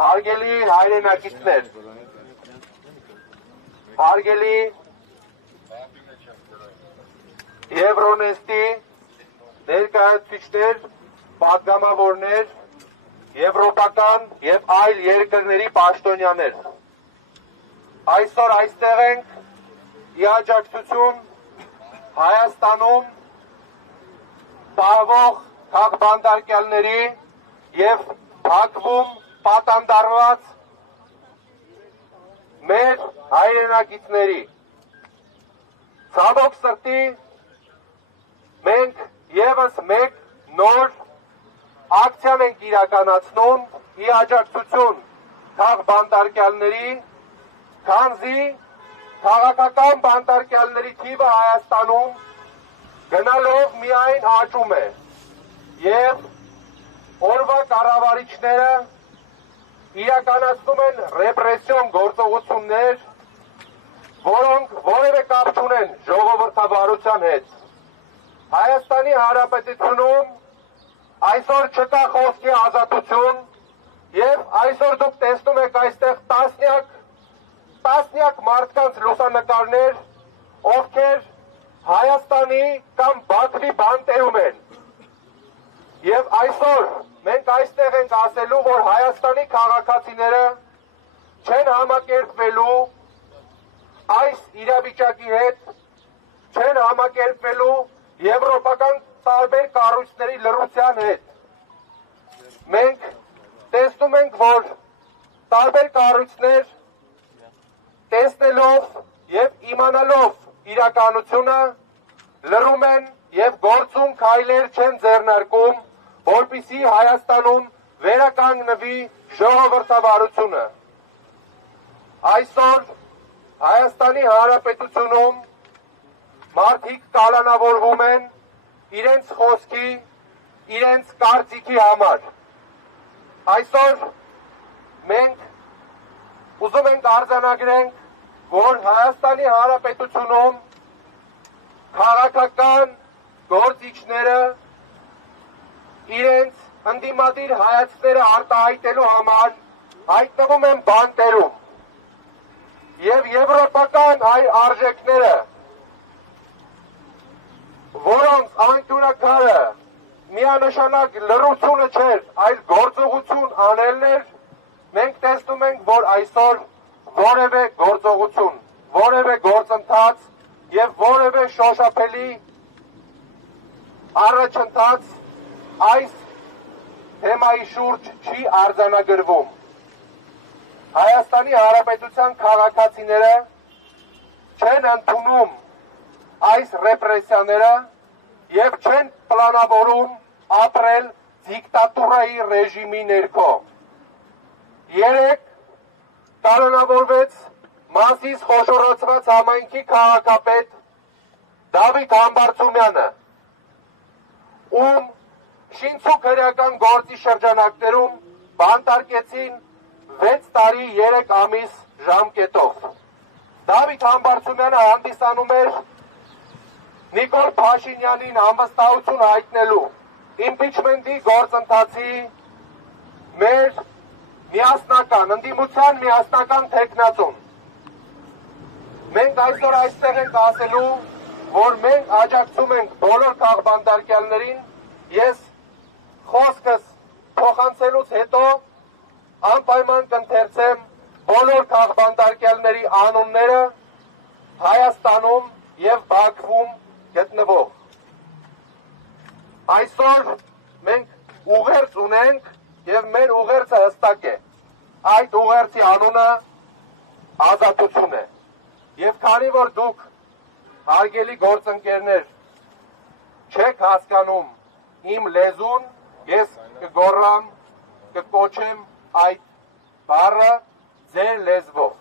Հարգելի հայրենակիցներ, հարգելի Եվրոնեստի ներկայացուցիչներ, պատգամավորներ, եվրոպական և այլ երկրների պաշտոնյաներ, այսօր այստեղ ենք ի աջակցություն Հայաստանում պահվող քաղբանտարկյալների և Բաքվում պատանդարված մեր հայրենակիցների։ Ցավոք սրտի մենք ևս մեկ նոր ակցիան ենք իրականացնում ի աջակցություն քաղբանտարկյալների, քանզի քաղաքական բանտարկյալների թիվը Հայաստանում գնալով միայն աճում է և օրվա կառավարիչները իրականացնում են ռեպրեսիոն գործողություններ, որոնք որևէ կապ չունեն ժողովրդավարության հետ։ Հայաստանի Հանրապետությունում այսօր չկա խոսքի ազատություն և այսօր դուք տեսնում եք այստեղ տասնյակ մարդկանց լուսանկարներ, ովքեր Հայաստանի կամ Բաքվի բանտերում են։ Եվ այսօր մենք այստեղ ենք ասելու, որ Հայաստանի քաղաքացիները չեն համակերպվելու այս իրավիճակի հետ, չեն համակերպվելու եվրոպական տարբեր կառույցների լռության հետ։ Մենք տեսնում ենք, որ տարբեր կառույցներ տեսնելով և իմանալով իրականությունը լռում են և գործուն քայլեր չեն ձեռնարկում, որպեսզի Հայաստանում վերականգնվի ժողովրդավարությունը։ Այսօր Հայաստանի Հանրապետությունում մարդիկ կալանավորվում են իրենց խոսքի, իրենց կարծիքի համար։ Այսօր մենք ուզում ենք արձանագրենք, որ Հայաստանի Հանրապետությունում քաղաքական գործիչները իրենց ընդդիմադիր հայացքները արտահայտելու համար հայտնվում են բանտերում և եվրոպական այլ արժեքները, որոնց անկյունաքարը միանշանակ լռությունը չէր, այլ գործողություն անելն էր, մենք տեսնում ենք, որ այսօր որևէ գործողություն, որևէ գործընթաց և որևէ շոշափելի առաջընթաց այս թեմայի շուրջ չի արձանագրվում։ Հայաստանի Հանրապետության քաղաքացիները չեն ընդունում այս ռեպրեսիաները և չեն պլանավորում ապրել դիկտատուրայի ռեժիմի ներքո։ Երեկ կալանավորվեց Մասիս խոշորացված համայնքի քաղաքապետ Դավիթ Համբարձումյանը, ում շինցուկ հրեական գործի շրջանակներում բանտարկեցին 6 տարի 3 ամիս ժամկետով։ Դավիթ Համբարձումյանը հանդիսանում էր Նիկոլ Փաշինյանին անվստահություն հայտնելու իմպիչմենտի գործընթացի մեր ընդդիմության միասնական թեկնածուն։ Մենք այսօր այստեղ ենք ասելու, որ մենք աջակցում ենք բոլոր քաղբանտարկյալներին, ես խոսքս փոխանցելուց հետո անպայման կընթերցեմ բոլոր քաղբանտարկյալների անունները Հայաստանում և Բաքվում գտնվող։ Այսօր մենք ուղերձ ունենք և մեր ուղերձը հստակ է։ Այդ ուղերձի անունը ազատություն է։ Եվ քանի որ դուք, հարգելի գործընկերներ, չեք հասկանում իմ լեզուն, ես կգոռամ, կկոչեմ այդ բառը ձեր լեզվով։